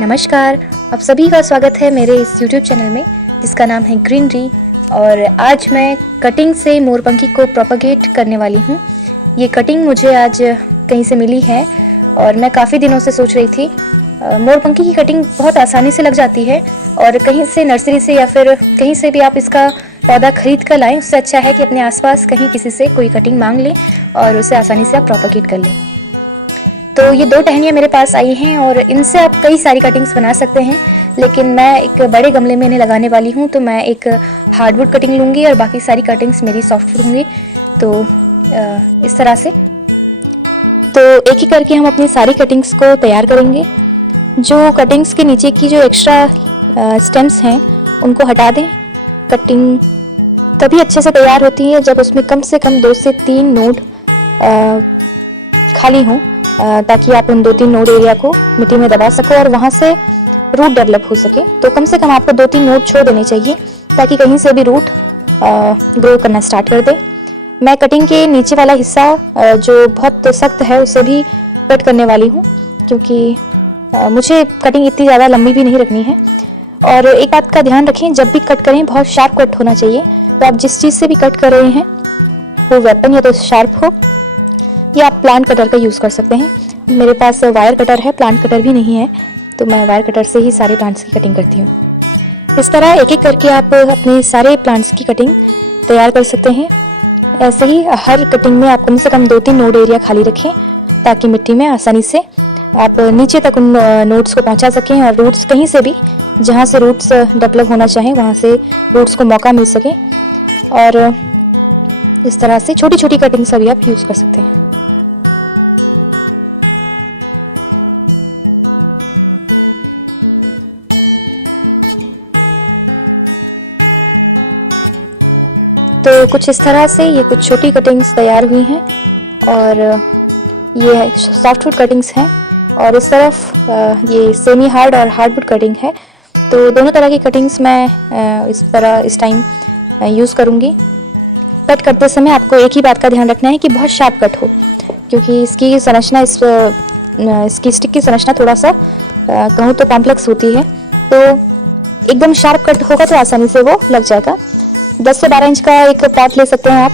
नमस्कार, आप सभी का स्वागत है मेरे इस YouTube चैनल में जिसका नाम है ग्रीनरी। और आज मैं कटिंग से मोरपंखी को प्रोपगेट करने वाली हूँ। ये कटिंग मुझे आज कहीं से मिली है और मैं काफ़ी दिनों से सोच रही थी। मोरपंखी की कटिंग बहुत आसानी से लग जाती है और कहीं से नर्सरी से या फिर कहीं से भी आप इसका पौधा खरीद कर लाएं, उससे अच्छा है कि अपने आसपास कहीं किसी से कोई कटिंग मांग लें और उसे आसानी से आप प्रोपगेट कर लें। तो ये 2 टहनियाँ मेरे पास आई हैं और इनसे आप कई सारी कटिंग्स बना सकते हैं, लेकिन मैं एक बड़े गमले में इन्हें लगाने वाली हूँ। तो मैं एक हार्डवुड कटिंग लूँगी और बाकी सारी कटिंग्स मेरी सॉफ्टवुड होंगी। तो इस तरह से तो एक एक करके हम अपनी सारी कटिंग्स को तैयार करेंगे। जो कटिंग्स के नीचे की जो एक्स्ट्रा स्टेम्स हैं उनको हटा दें। कटिंग तभी अच्छे से तैयार होती है जब उसमें कम से कम 2 से 3 नोड खाली हों, ताकि आप उन 2-3 नोड एरिया को मिट्टी में दबा सको और वहाँ से रूट डेवलप हो सके। तो कम से कम आपको 2-3 नोड छोड़ देने चाहिए ताकि कहीं से भी रूट ग्रो करना स्टार्ट कर दे। मैं कटिंग के नीचे वाला हिस्सा जो बहुत सख्त है उसे भी कट करने वाली हूँ, क्योंकि मुझे कटिंग इतनी ज़्यादा लंबी भी नहीं रखनी है। और एक बात का ध्यान रखें, जब भी कट करें बहुत शार्प कट होना चाहिए। तो आप जिस चीज़ से भी कट कर रहे हैं वो वेपन या तो शार्प हो या आप प्लांट कटर का यूज़ कर सकते हैं। मेरे पास वायर कटर है, प्लांट कटर भी नहीं है, तो मैं वायर कटर से ही सारे प्लांट्स की कटिंग करती हूँ। इस तरह एक एक करके आप अपने सारे प्लांट्स की कटिंग तैयार कर सकते हैं। ऐसे ही हर कटिंग में आप कम से कम 2-3 नोड एरिया खाली रखें ताकि मिट्टी में आसानी से आप नीचे तक उन नोड्स को पहुँचा सकें और रूट्स कहीं से भी जहाँ से रूट्स डेवलप होना चाहें वहाँ से रूट्स को मौका मिल सके। और इस तरह से छोटी छोटी कटिंग्स भी आप यूज़ कर सकते हैं। तो कुछ इस तरह से ये कुछ छोटी कटिंग्स तैयार हुई हैं और ये सॉफ्टवुड कटिंग्स हैं और इस तरफ ये सेमी हार्ड और हार्डवुड कटिंग है। तो दोनों तरह की कटिंग्स मैं इस टाइम यूज़ करूँगी। कट करते समय आपको एक ही बात का ध्यान रखना है कि बहुत शार्प कट हो, क्योंकि इसकी संरचना इसकी स्टिक की संरचना थोड़ा सा कहूँ तो कॉम्प्लेक्स होती है। तो एकदम शार्प कट होगा तो आसानी से वो लग जाएगा। 10 से 12 इंच का एक पॉट ले सकते हैं आप।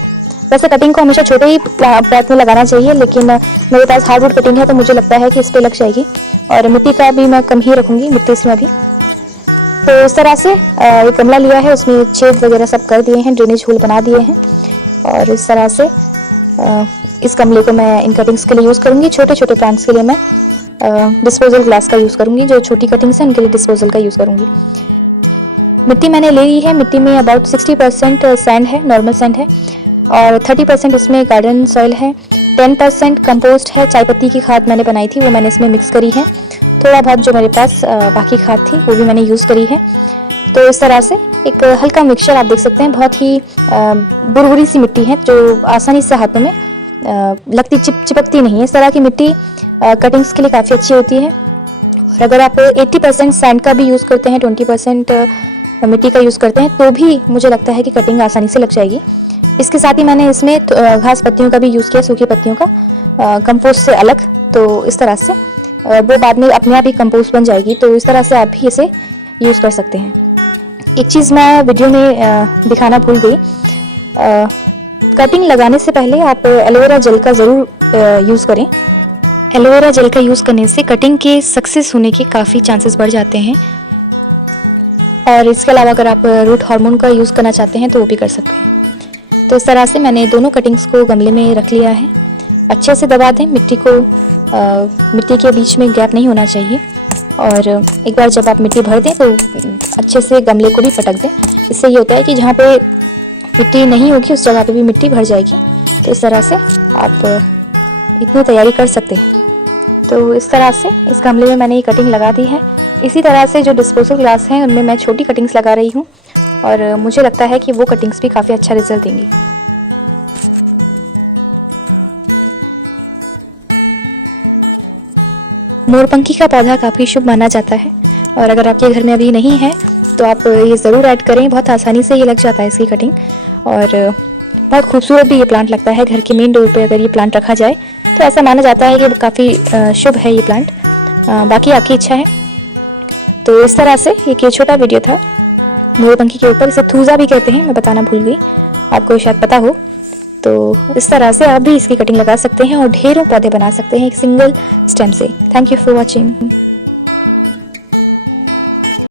वैसे कटिंग को हमेशा छोटे ही पॉट में लगाना चाहिए, लेकिन मेरे पास हार्डवुड कटिंग है तो मुझे लगता है कि इस पर लग जाएगी। और मिट्टी का भी मैं कम ही रखूँगी, मिट्टी इसमें भी। तो इस तरह से एक गमला लिया है, उसमें छेद वगैरह सब कर दिए हैं, ड्रेनेज होल बना दिए हैं। और इस तरह से इस गमले को मैं इन कटिंग्स के लिए यूज़ करूँगी। छोटे छोटे प्लांट्स के लिए मैं डिस्पोजल ग्लास का यूज़ करूँगी। जो छोटी कटिंग्स हैं उनके लिए डिस्पोजल का यूज़ करूँगी। मिट्टी मैंने ले ली है। मिट्टी में अबाउट 60% सैंड है, नॉर्मल सैंड है, और 30% इसमें गार्डन सॉइल है। 10% कंपोस्ट है, चाय पत्ती की खाद मैंने बनाई थी वो मैंने इसमें मिक्स करी है। थोड़ा बहुत जो मेरे पास बाकी खाद थी वो भी मैंने यूज़ करी है। तो इस तरह से एक हल्का मिक्सचर आप देख सकते हैं। बहुत ही बुरबुरी सी मिट्टी है जो आसानी से हाथों में चिपकती नहीं है। इस तरह की मिट्टी कटिंग्स के लिए काफ़ी अच्छी होती है। और अगर आप 80% सैंड का भी यूज़ करते हैं, 20% मिट्टी का यूज़ करते हैं, तो भी मुझे लगता है कि कटिंग आसानी से लग जाएगी। इसके साथ ही मैंने इसमें घास पत्तियों का भी यूज़ किया, सूखी पत्तियों का, कंपोस्ट से अलग। तो इस तरह से वो बाद में अपने आप ही कंपोस्ट बन जाएगी। तो इस तरह से आप भी इसे यूज़ कर सकते हैं। एक चीज़ मैं वीडियो में दिखाना भूल गई, कटिंग लगाने से पहले आप एलोवेरा जेल का ज़रूर यूज़ करें। एलोवेरा जेल का यूज़ करने से कटिंग के सक्सेस होने के काफ़ी चांसेस बढ़ जाते हैं। और इसके अलावा अगर आप रूट हार्मोन का यूज़ करना चाहते हैं तो वो भी कर सकते हैं। तो इस तरह से मैंने दोनों कटिंग्स को गमले में रख लिया है। अच्छे से दबा दें मिट्टी को, मिट्टी के बीच में गैप नहीं होना चाहिए। और एक बार जब आप मिट्टी भर दें तो अच्छे से गमले को भी पटक दें। इससे ये होता है कि जहाँ पे मिट्टी नहीं होगी उस जगह पे भी मिट्टी भर जाएगी। तो इस तरह से आप इतनी तैयारी कर सकते हैं। तो इस तरह से इस गमले में मैंने ये कटिंग लगा दी है। इसी तरह से जो डिस्पोजल ग्लास हैं उनमें मैं छोटी कटिंग्स लगा रही हूँ और मुझे लगता है कि वो कटिंग्स भी काफ़ी अच्छा रिजल्ट देंगी। मोरपंखी का पौधा काफ़ी शुभ माना जाता है और अगर आपके घर में अभी नहीं है तो आप ये ज़रूर ऐड करें। बहुत आसानी से ये लग जाता है इसकी कटिंग और बहुत खूबसूरत भी ये प्लांट लगता है। घर के मेन डोर पे अगर ये प्लांट रखा जाए तो ऐसा माना जाता है कि काफ़ी शुभ है ये प्लांट। बाकी आपकी इच्छा है। तो इस तरह से एक ये छोटा वीडियो था मोरपंखी के ऊपर। इसे थूजा भी कहते हैं, मैं बताना भूल गई, आपको शायद पता हो। तो इस तरह से आप भी इसकी कटिंग लगा सकते हैं और ढेरों पौधे बना सकते हैं एक सिंगल स्टेम से। Thank you for watching.